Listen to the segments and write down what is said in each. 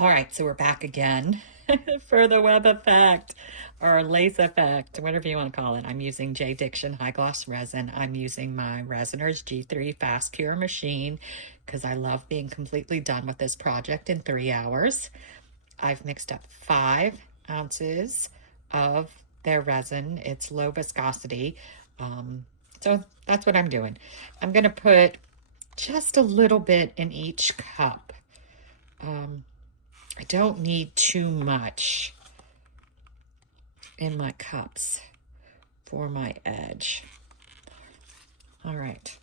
All right, so we're back again for the web effect or lace effect, whatever you want to call it. I'm using JDiction high gloss resin. I'm using my Resiners G3 fast cure machine because I love being completely done with this project in 3 hours. I've mixed up 5 ounces of their resin. It's low viscosity. So that's what I'm doing. I'm going to put just a little bit in each cup. I don't need too much in my cups for my edge. All right.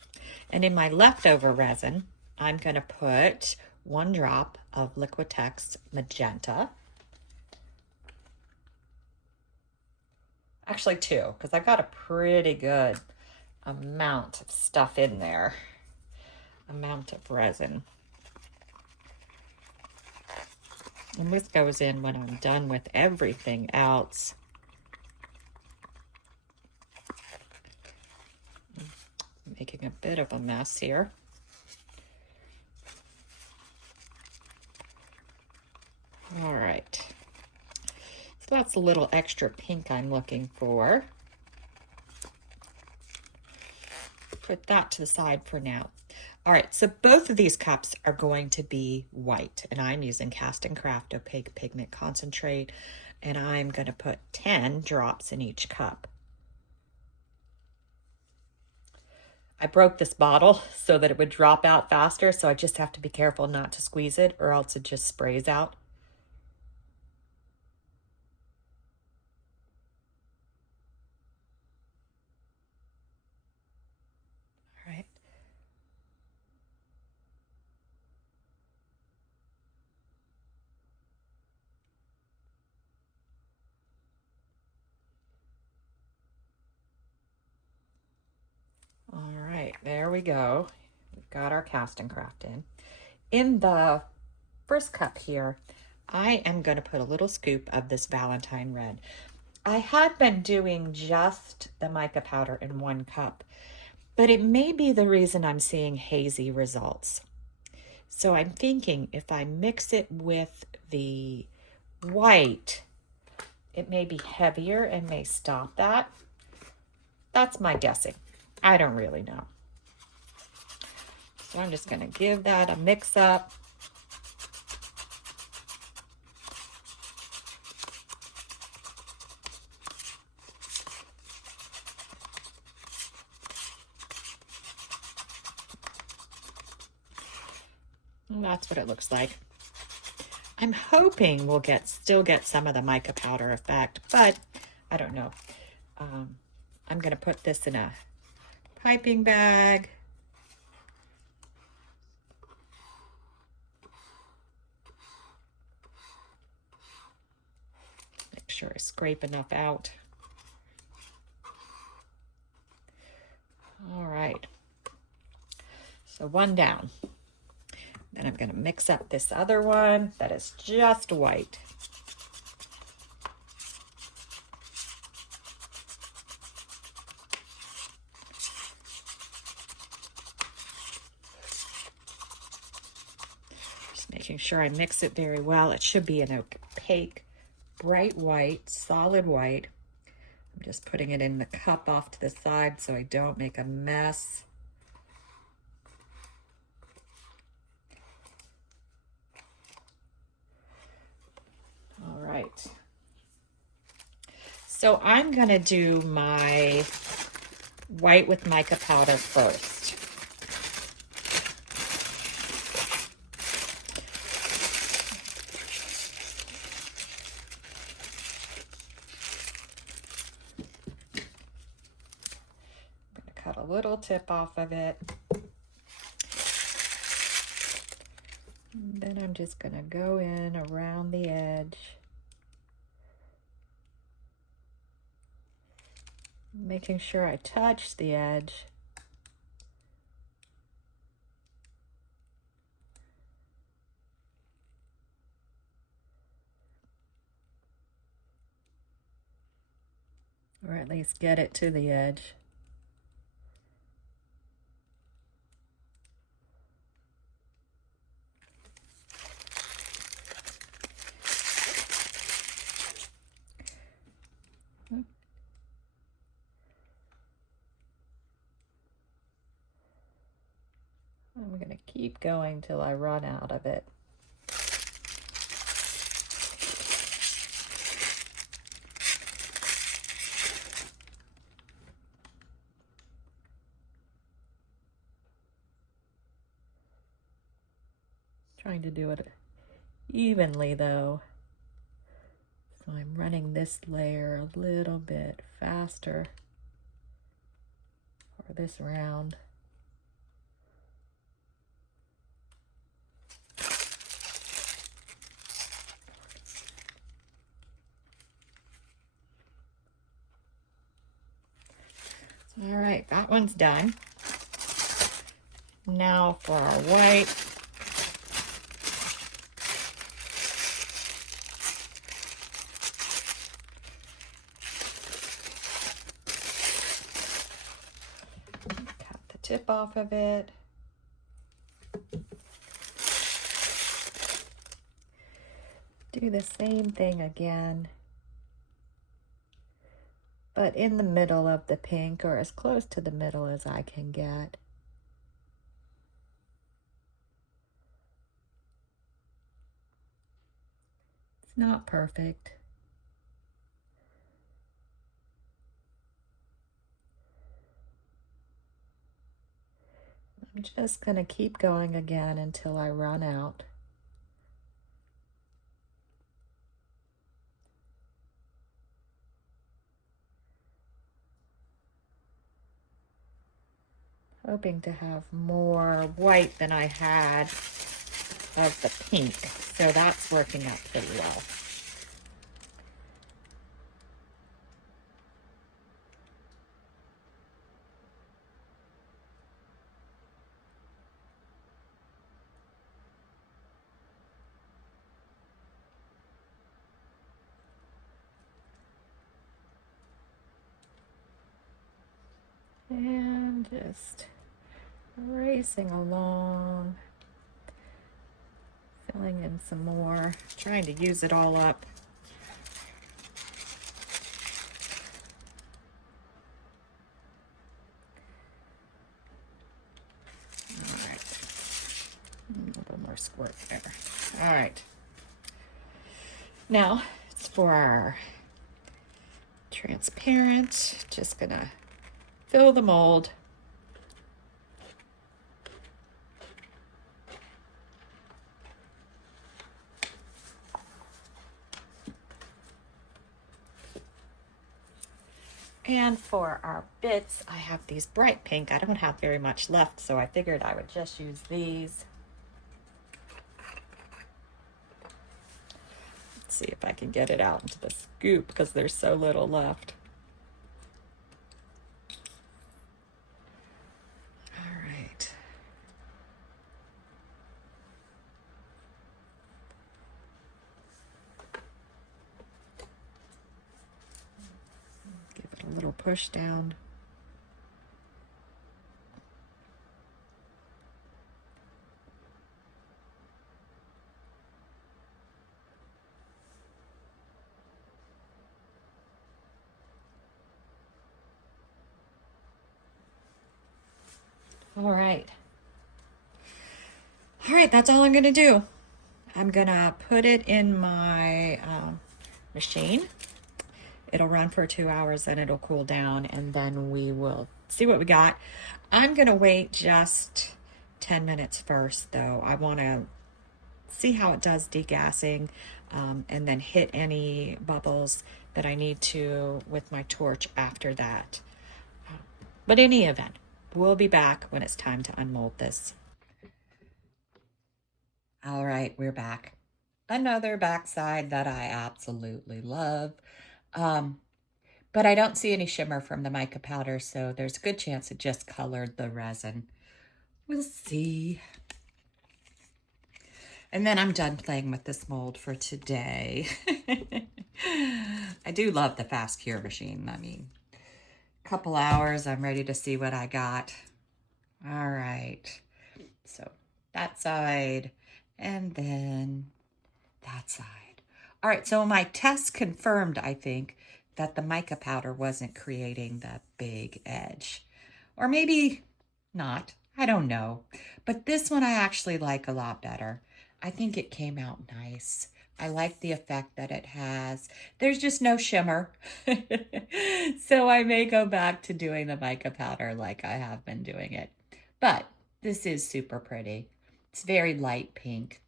And in my leftover resin, I'm going to put 1 drop of Liquitex Magenta. Actually 2, because I've got a pretty good amount of stuff in there. Amount of resin. And this goes in when I'm done with everything else. I'm making a bit of a mess here. All right. So that's a little extra pink I'm looking for. Put that to the side for now. All right, so both of these cups are going to be white, and I'm using Cast and Craft Opaque Pigment Concentrate, and I'm going to put 10 drops in each cup. I broke this bottle so that it would drop out faster, so I just have to be careful not to squeeze it or else it just sprays out. All right. All right, there we go. We've got our Cast and Craft in. In the first cup here, I am going to put a little scoop of this Valentine Red. I had been doing just the mica powder in 1 cup, but it may be the reason I'm seeing hazy results. So I'm thinking if I mix it with the white, it may be heavier and may stop that. That's my guessing. I don't really know. So I'm just going to give that a mix up. And that's what it looks like. I'm hoping we'll still get some of the mica powder effect, but I don't know. I'm going to put this in a piping bag. Make sure I scrape enough out. All right. So 1 down. Then I'm going to mix up this other one that is just white. Just making sure I mix it very well. It should be an opaque, bright white, solid white. I'm just putting it in the cup off to the side so I don't make a mess. All right. So I'm going to do my white with mica powder first. I'm going to cut a little tip off of it. And then I'm just going to go in around the edge. Making sure I touch the edge. Or at least get it to the edge. I'm gonna keep going till I run out of it. Trying to do it evenly though. So I'm running this layer a little bit faster for this round. All right, that one's done. Now for our white. Cut the tip off of it. Do the same thing again, but in the middle of the pink, or as close to the middle as I can get. It's not perfect. I'm just gonna keep going again until I run out. Hoping to have more white than I had of the pink, so that's working out pretty well. And just racing along, filling in some more, trying to use it all up. All right, a little more squirt there. All right, now it's for our transparent. Just gonna fill the mold. And for our bits, I have these bright pink. I don't have very much left, so I figured I would just use these. Let's see if I can get it out into the scoop because there's so little left. All right. Give it a little push down. All right. All right, that's all I'm gonna do. I'm gonna put it in my machine. It'll run for 2 hours, then it'll cool down, and then we will see what we got. I'm gonna wait just 10 minutes first though. I wanna see how it does degassing, and then hit any bubbles that I need to with my torch after that. But in any event, we'll be back when it's time to unmold this. All right, we're back. Another backside that I absolutely love. But I don't see any shimmer from the mica powder, so there's a good chance it just colored the resin. We'll see. And then I'm done playing with this mold for today. I do love the fast cure machine. I mean, a couple hours, I'm ready to see what I got. All right, so that side, and then that side. All right, so my test confirmed, I think, that the mica powder wasn't creating that big edge. Or maybe not. I don't know. But this one I actually like a lot better. I think it came out nice. I like the effect that it has. There's just no shimmer. So I may go back to doing the mica powder like I have been doing it. But this is super pretty. It's very light pink.